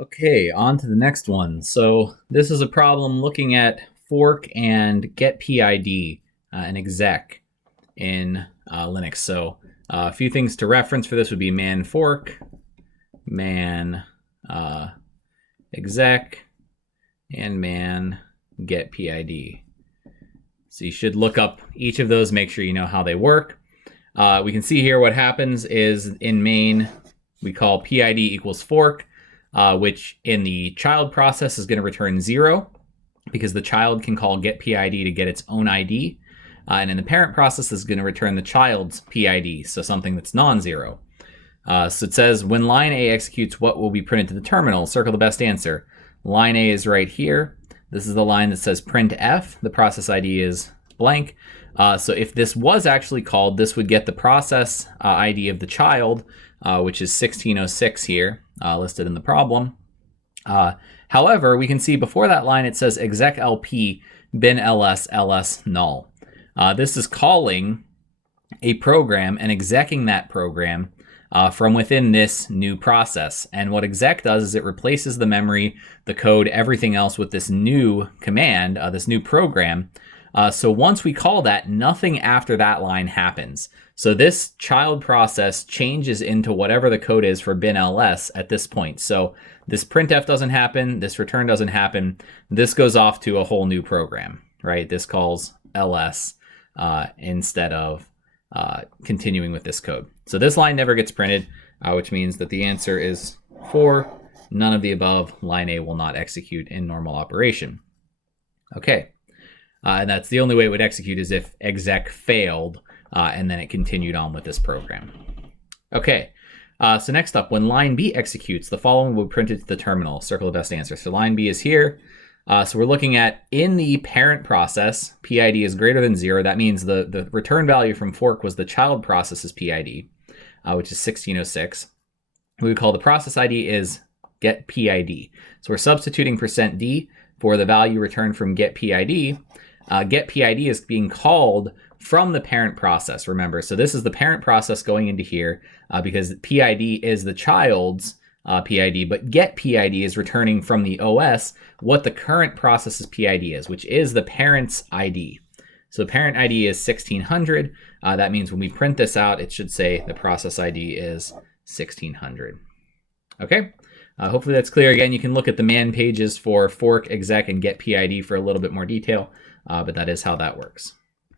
Okay, on to the next one. So this is a problem looking at fork and get PID and exec in Linux. So a few things to reference for this would be man fork, man exec, and man get PID. So you should look up each of those, make sure you know how they work. We can see here what happens is in main, we call PID equals fork, which in the child process is going to return 0 because the child can call get PID to get its own ID. And in the parent process is going to return the child's PID, so something that's non-zero. So it says when line A executes, what will be printed to the terminal? Circle the best answer. Line A is right here. This is the line that says printf. The process ID is blank. So if this was actually called, this would get the process ID of the child, which is 1606 here, listed in the problem. However, we can see before that line it says exec lp bin ls null. This is calling a program and execing that program from within this new process. And what exec does is it replaces the memory, the code, everything else with this new command, this new program. So once we call that, nothing after that line happens. So this child process changes into whatever the code is for bin ls at this point. So this printf doesn't happen, this return doesn't happen, this goes off to a whole new program, right? This calls ls instead of continuing with this code. So this line never gets printed, which means that the answer is 4, none of the above. Line A will not execute in normal operation. Okay, and that's the only way it would execute is if exec failed and then it continued on with this program. Okay, so next up, when line B executes, the following will be printed to the terminal. Circle the best answer. So line B is here. So we're looking at in the parent process, PID is greater than 0. That means the return value from fork was the child process's PID, which is 1606. What we call the process ID is get PID. So we're substituting %d for the value returned from get PID. Get PID is being called from the parent process, remember. So this is the parent process going into here because PID is the child's PID, but get PID is returning from the OS what the current process's PID is, which is the parent's ID. So the parent ID is 1600. That means when we print this out, it should say the process ID is 1600. Okay, hopefully that's clear. Again, you can look at the man pages for fork, exec, and get PID for a little bit more detail, but that is how that works.